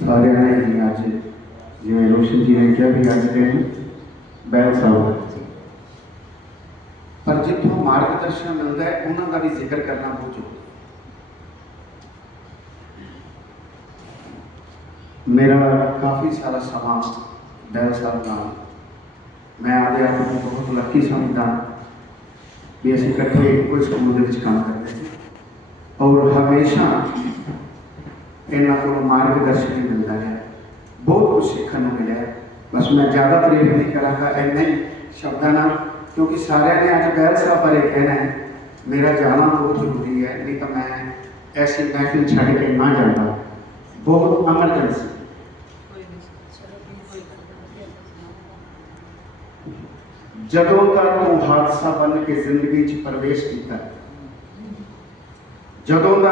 ਸਾਰਿਆਂ ਨੇ ਹੀ ਅੱਜ ਜਿਵੇਂ ਰੋਸ਼ਨ ਜੀ ਨੇ ਕਿਹਾ ਵੀ ਅੱਜ ਦਿਨ ਬੈਲ ਸਾਹਿਬ ਪਰ ਜਿੱਥੋਂ ਮਾਰਗਦਰਸ਼ਨ ਮਿਲਦਾ ਹੈ ਉਹਨਾਂ ਦਾ ਵੀ ਜ਼ਿਕਰ ਕਰਨਾ ਬਹੁਤ ਜ਼ਰੂਰੀ ਹੈ ਮੇਰਾ ਕਾਫੀ ਸਾਰਾ ਸਮਾਂ ਬੈਲ ਸਾਹਿਬ ਨਾਲ ਮੈਂ ਆਦੇ ਆਪ ਨੂੰ ਬਹੁਤ ਲੱਕੀ ਸਮਝਦਾ ਵੀ ਅਸੀਂ ਇਕੱਠੇ ਇੱਕੋ ਸਕੂਲ ਦੇ ਵਿੱਚ ਕੰਮ ਕਰਦੇ ਸੀ ਔਰ ਹਮੇਸ਼ਾ مارگ بہت کچھ سیکھنے بس میں زیادہ تری کرنا کیونکہ سارے بارے کہ میرا جانا بہت ضروری ہے، نہیں تو میں ایسے محفل چڑھ کے نہ جانا بہت ایمرجنسی جدوں کا تو حادثہ بن کے زندگی پرویش کیا جدوں کا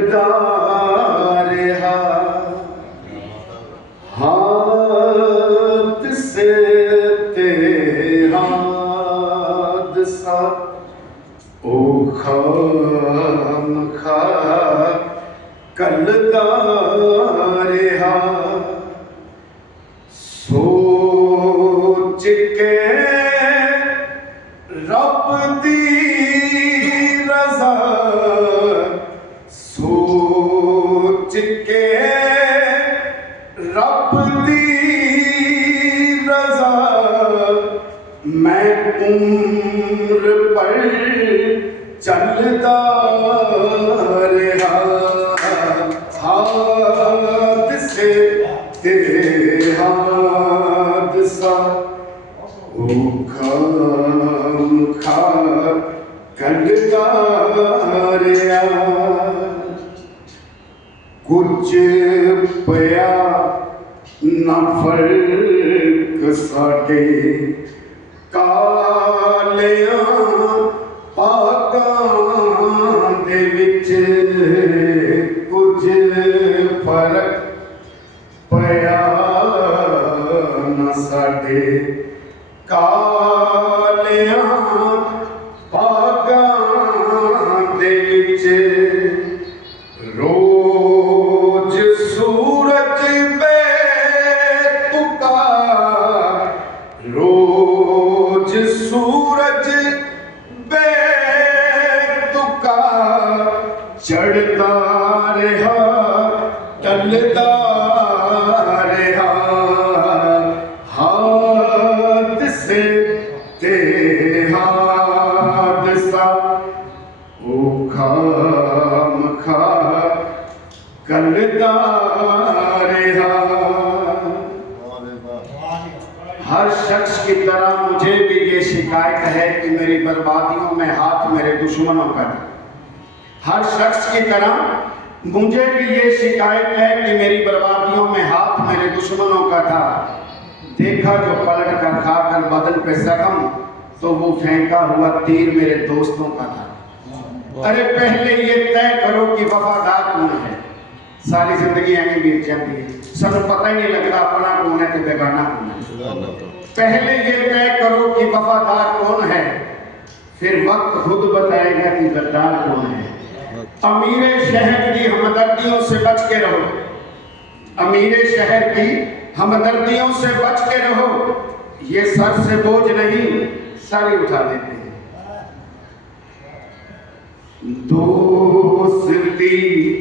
سرکار ہاتھ سے حادثہ او خام کل دار سوچ کے رب دی رضا چلتا رہا ہاتھ سے تیرے ہاتھ سا اوکھم کھا کھڑتا رہا کچھ پیا نہ فرق ساڑے کالیاں ਪਾਕਾਂ ਦੇ ਵਿੱਚ ਕੁਝ ਫ਼ਰਕ ਪਿਆ ਨਾ ਸਾਡੇ ਕਾਲਿਆਂ ਪਾਕਾਂ ਦੇ ਵਿੱਚ شکایت ہے کہ میری بربادیوں میں ہاتھ میرے دشمنوں کا ہر شخص کی طرح مجھے بھی یہ شکایت ہے کہ میری بربادیوں میں ہاتھ میرے دشمنوں کا تھا۔ دیکھا جو پلٹ کر کھا کر بدن پہ زخم، تو وہ پھینکا ہوا تیر میرے دوستوں کا تھا۔ ارے پہلے یہ طے کرو کہ وفادار کون ہے۔ ساری زندگی ایسے بیت جاتی ہے۔ سب پتہ ہی نہیں لگتا اپنا کون ہے تو بیگانہ کون ہے۔ پہلے یہ طے کرو کہ وفادار کون ہے۔ پھر وقت خود بتائے گا کہ غدار کون ہے۔ امیر شہر کی ہمدردیوں سے بچ کے رہو۔ امیر شہر کی ہمدردیوں سے بچ کے رہو۔ یہ سر سے بوجھ نہیں، سر اٹھا دیتے ہیں۔ دوستی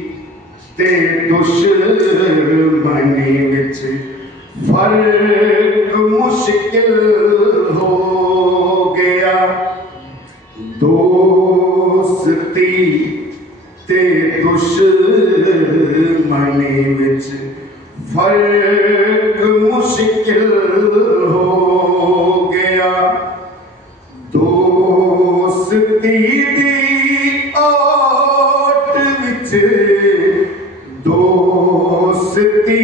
تے دشمنی وچ فرق مشکل ہو گیا۔ دوستی تے دشمنی وچ فرق مشکل ہو گیا۔ دوستی دی اوٹ وچ، دوستی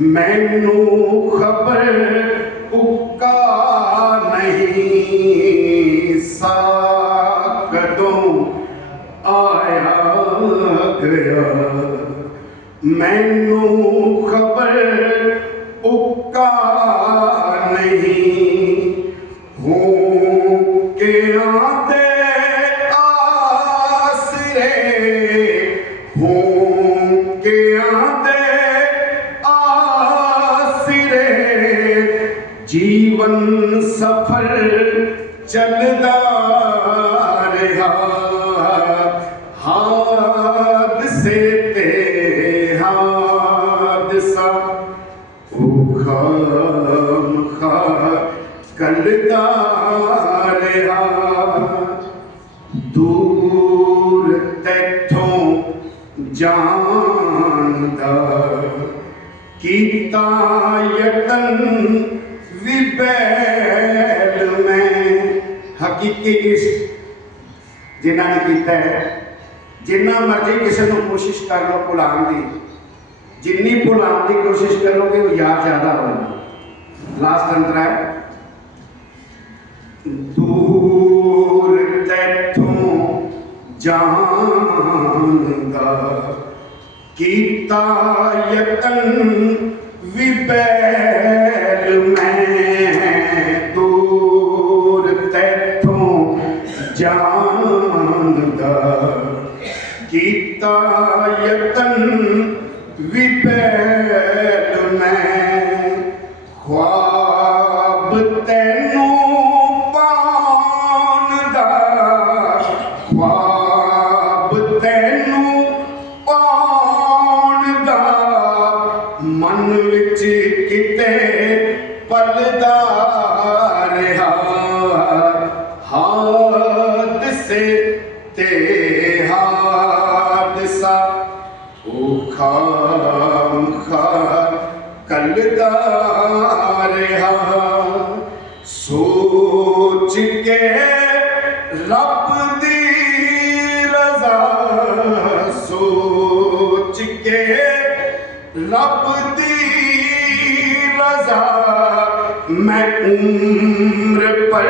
مینو خبر اکا نہیں، ساکتوں آیا گیا۔ مینو خبر اکا نہیں، ہوں کہ آدھے آسرے۔ ہوں کہ آدھے جیون سفر چلدا رہا حادثے تے حادثہ او خام خا کلدا رہا دور تیتھوں جاندا کیتا یتن وبیل میں حقیقی عشق جنہ نے کیتا ہے۔ جنہ مرضی کسی نو کوشش کر لو بھلان دی۔ جنی بھلان دی کوشش کرو گے، وہ یاد زیادہ ہونا لاسٹ انترا ہے۔ دور تیتھوں جاندا کیتا یتن وبیل میں کیتا یتن وبیل میں خواب تینوں پان دا خواب تینوں پان دا من وچ کتے پلدا رہا حادثے رب دی رضا میں عمر پر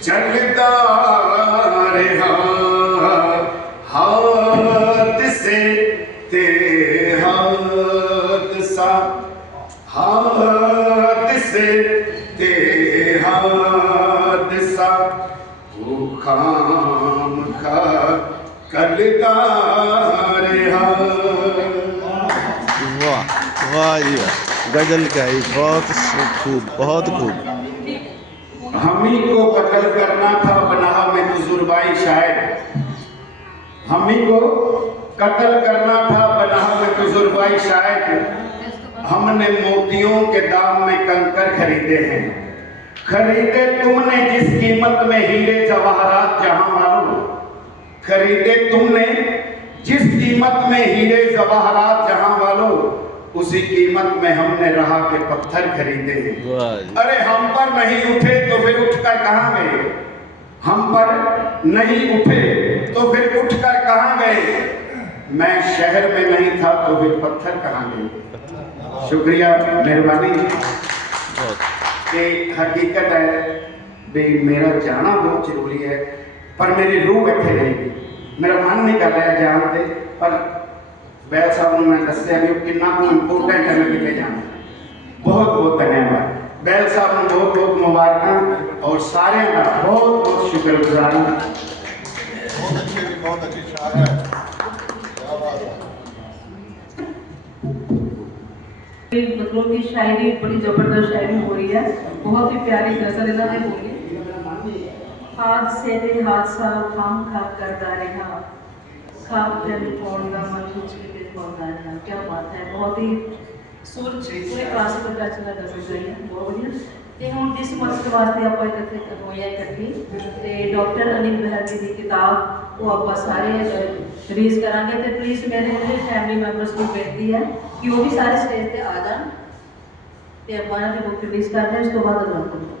چلدا رہا۔ حادثے تے حادثہ حادثے تے حادثہ او خام خا کلدا رہا۔ واہ جی واہ غزل کا ہی بہت خوب بہت خوب۔ ہمیں کو قتل کرنا تھا بنا میں تجربائی شاعر ہمیں کو قتل کرنا تھا بنا میں تجربائی شاعر ہم نے موتیوں کے دام میں کنکر خریدے ہیں۔ خریدے تم نے جس قیمت میں ہیرے جواہرات جہاں والوں خریدے تم نے جس قیمت میں ہیرے جواہرات جہاں والوں اسی قیمت میں ہم نے رہا کے پتھر خریدے۔ ارے ہم پر نہیں اٹھے تو پھر اٹھ کر کہاں گئے؟ ہم پر نہیں اٹھے تو پھر اٹھ کر کہاں گئے؟ میں شہر میں نہیں تھا تو پھر پتھر کہاں گئے؟ شکریہ مہربانی۔ کہ حقیقت ہے بھی میرا جانا بہت ضروری ہے پر میری روح اتنے نہیں گئی میرا من نہیں کر رہا ہے جان سے پر وید صاحب نے میں دسیا بھی کنا کو امپورٹنٹ ہے میں کتے جانا بہت بہت دھنیہ واد بیل صاحب نے بہت بہت مبارکاں اور سارے کا بہت بہت شکر گزار ہوں۔ بہت اچھی شاعر ہے مطلب کی شاعری بڑی زبردست شاعری ہو رہی ہے۔ بہت ہی پیاری غزل انہوں نے بولی حادثے دے حادثہ خام خواہ کرتا رہا ਖਾਮ ਖਾਮ ਕਰਦਾ ਰਿਹਾ ਖਾਬ ਤੇ ਪਾਉਣ ਦਾ ਮਨ ਕੁਝ ਕਿਤੇ ਪਾਉਂਦਾ ਰਿਹਾ ਕੀ ਬਾਤ ਹੈ ਬਹੁਤ ਹੀ ਸੁਰ ਪੂਰੇ ਕਲਾਸਿਕਲ ਟੱਚ ਨਾਲ ਗਜ਼ਲ ਗਈ ਹੈ ਬਹੁਤ ਵਧੀਆ ਤੇ ਹੁਣ ਜਿਸ ਮਕਸਦ ਵਾਸਤੇ ਆਪਾਂ ਇੱਥੇ ਹੋਏ ਆ ਇਕੱਠੇ ਤੇ ਡਾਕਟਰ ਅਨਿਲ ਬਹਿਰਜੀ ਦੀ ਕਿਤਾਬ ਉਹ ਆਪਾਂ ਸਾਰੇ ਰਿਲੀਜ਼ ਕਰਾਂਗੇ ਤੇ ਪਲੀਜ਼ ਮੇਰੇ ਜਿਹੜੇ ਫੈਮਿਲੀ ਮੈਂਬਰਸ ਨੂੰ ਬੇਨਤੀ ਹੈ ਕਿ ਉਹ ਵੀ ਸਾਰੇ ਸਟੇਜ ਤੇ ਆ ਜਾਣ ਤੇ ਆਪਾਂ ਇਹਨਾਂ ਦੀ ਬੁੱਕ ਰਿਲੀਜ਼ ਕਰਦੇ ਹਾਂ ਉਸ ਤੋਂ ਬਾਅਦ ਅਗਲਾ ਕਰੋ